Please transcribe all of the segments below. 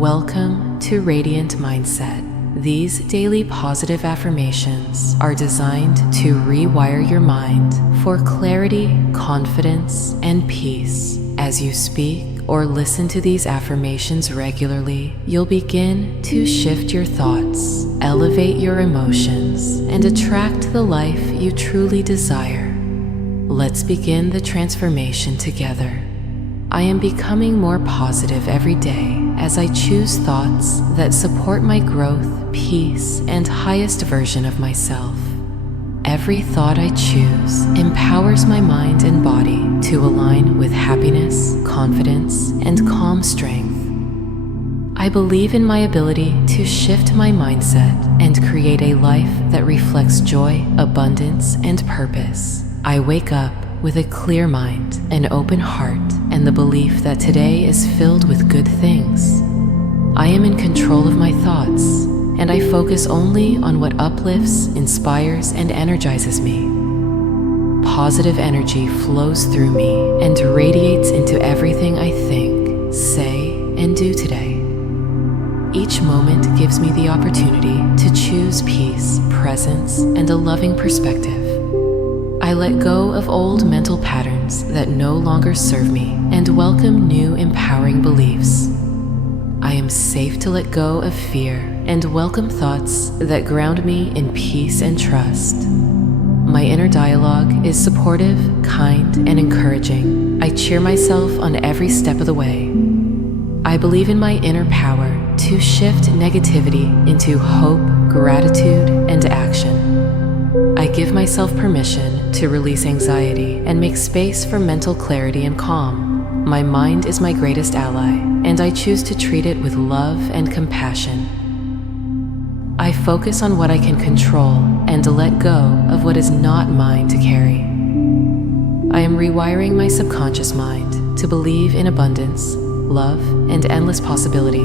Welcome to Radiant Mindset. These daily positive affirmations are designed to rewire your mind for clarity, confidence, and peace. As you speak or listen to these affirmations regularly, you'll begin to shift your thoughts, elevate your emotions, and attract the life you truly desire. Let's begin the transformation together. I am becoming more positive every day as I choose thoughts that support my growth, peace, and highest version of myself. Every thought I choose empowers my mind and body to align with happiness, confidence, and calm strength. I believe in my ability to shift my mindset and create a life that reflects joy, abundance, and purpose. I wake up with a clear mind, an open heart, and the belief that today is filled with good things. I am in control of my thoughts, and I focus only on what uplifts, inspires, and energizes me. Positive energy flows through me and radiates into everything I think, say, and do today. Each moment gives me the opportunity to choose peace, presence, and a loving perspective. I let go of old mental patterns that no longer serve me and welcome new empowering beliefs. I am safe to let go of fear and welcome thoughts that ground me in peace and trust. My inner dialogue is supportive, kind, and encouraging. I cheer myself on every step of the way. I believe in my inner power to shift negativity into hope, gratitude, and action. I give myself permission to release anxiety and make space for mental clarity and calm. My mind is my greatest ally, and I choose to treat it with love and compassion. I focus on what I can control and let go of what is not mine to carry. I am rewiring my subconscious mind to believe in abundance, love, and endless possibility.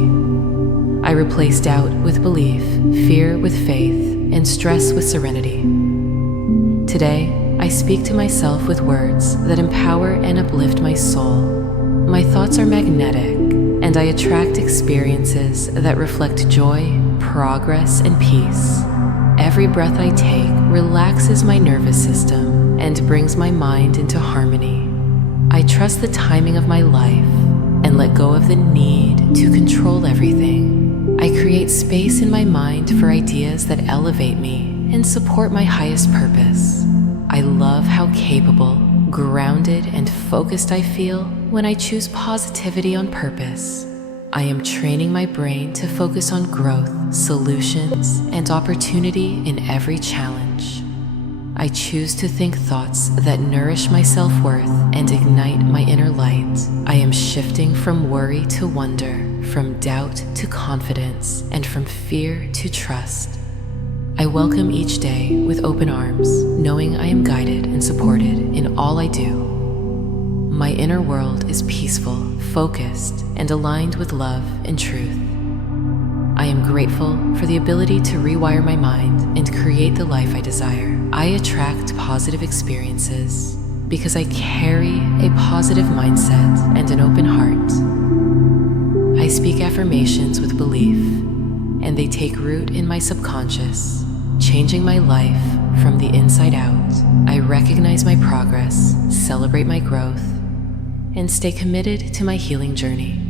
I replace doubt with belief, fear with faith, and stress with serenity. Today, I speak to myself with words that empower and uplift my soul. My thoughts are magnetic, and I attract experiences that reflect joy, progress, and peace. Every breath I take relaxes my nervous system and brings my mind into harmony. I trust the timing of my life and let go of the need to control everything. I create space in my mind for ideas that elevate me and support my highest purpose. I love how capable, grounded, and focused I feel when I choose positivity on purpose. I am training my brain to focus on growth, solutions, and opportunity in every challenge. I choose to think thoughts that nourish my self-worth and ignite my inner light. I am shifting from worry to wonder, from doubt to confidence, and from fear to trust. I welcome each day with open arms, knowing I am guided and supported in all I do. My inner world is peaceful, focused, and aligned with love and truth. I am grateful for the ability to rewire my mind and create the life I desire. I attract positive experiences because I carry a positive mindset and an open heart. I speak affirmations with belief, and they take root in my subconscious, changing my life from the inside out. I recognize my progress, celebrate my growth, and stay committed to my healing journey.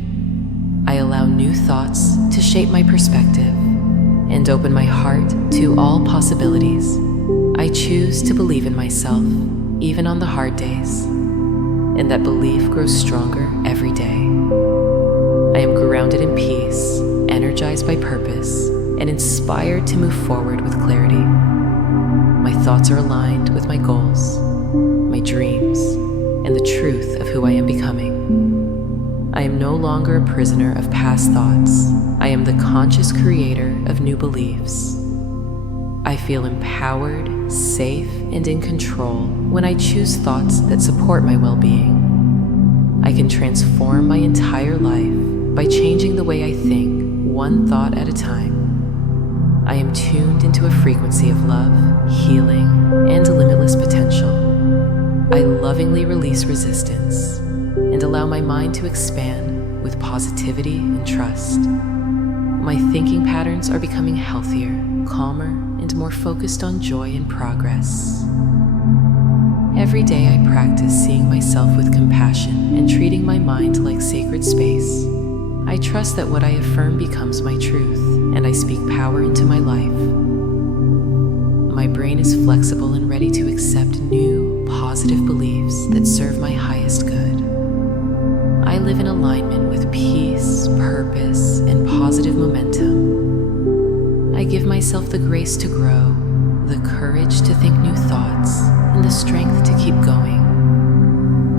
I allow new thoughts to shape my perspective and open my heart to all possibilities. I choose to believe in myself, even on the hard days, and that belief grows stronger every day. I am grounded in peace, energized by purpose, and inspired to move forward with clarity. My thoughts are aligned with my goals, my dreams, and the truth of who I am becoming. I am no longer a prisoner of past thoughts. I am the conscious creator of new beliefs. I feel empowered, safe, and in control when I choose thoughts that support my well-being. I can transform my entire life by changing the way I think, one thought at a time. I am tuned into a frequency of love, healing, and limitless potential. I lovingly release resistance and allow my mind to expand with positivity and trust. My thinking patterns are becoming healthier, calmer, and more focused on joy and progress. Every day I practice seeing myself with compassion and treating my mind like sacred space. I trust that what I affirm becomes my truth, and I speak power into my life. My brain is flexible and ready to accept new, positive beliefs that serve my highest good. I live in alignment with peace, purpose, and positive momentum. I give myself the grace to grow, the courage to think new thoughts, and the strength to keep going.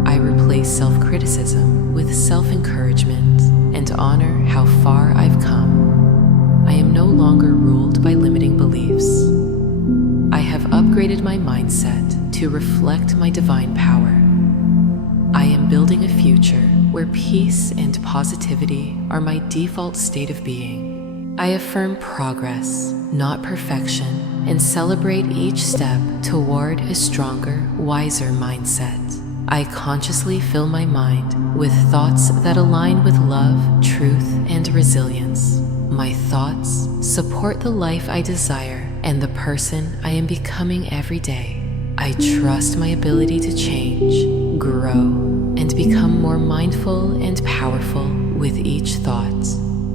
I replace self-criticism with self-encouragement and honor how far I've come. I am no longer ruled by limiting beliefs. I have upgraded my mindset to reflect my divine power. I am building a future where peace and positivity are my default state of being. I affirm progress, not perfection, and celebrate each step toward a stronger, wiser mindset. I consciously fill my mind with thoughts that align with love, truth, and resilience. My thoughts support the life I desire and the person I am becoming every day. I trust my ability to change, grow, and become more mindful and powerful with each thought.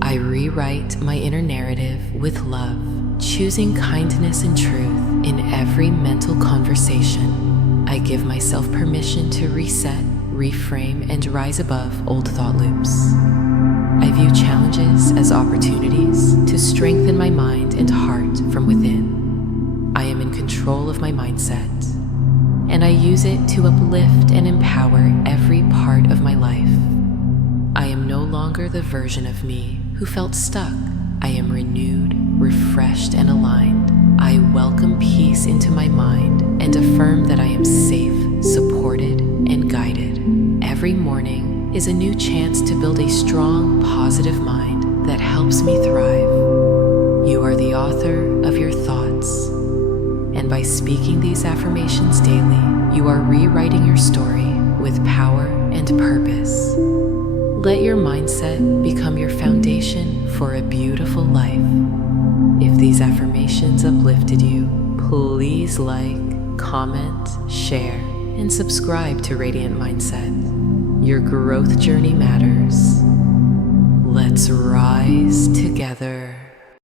I rewrite my inner narrative with love, choosing kindness and truth in every mental conversation. I give myself permission to reset, reframe, and rise above old thought loops. I view challenges as opportunities to strengthen my mind and heart from within. I am in control of my mindset, and I use it to uplift and empower every part of my life. I am no longer the version of me who felt stuck. I am renewed, refreshed, and aligned. I welcome peace into my mind and affirm that I am safe, supported, and guided. Every morning is a new chance to build a strong, positive mind that helps me thrive. You are the author of your thoughts, and by speaking these affirmations daily, you are rewriting your story with power and purpose. Let your mindset become your foundation for a beautiful life. If these affirmations uplifted you, please like, comment, share, and subscribe to Radiant Mindset. Your growth journey matters. Let's rise together.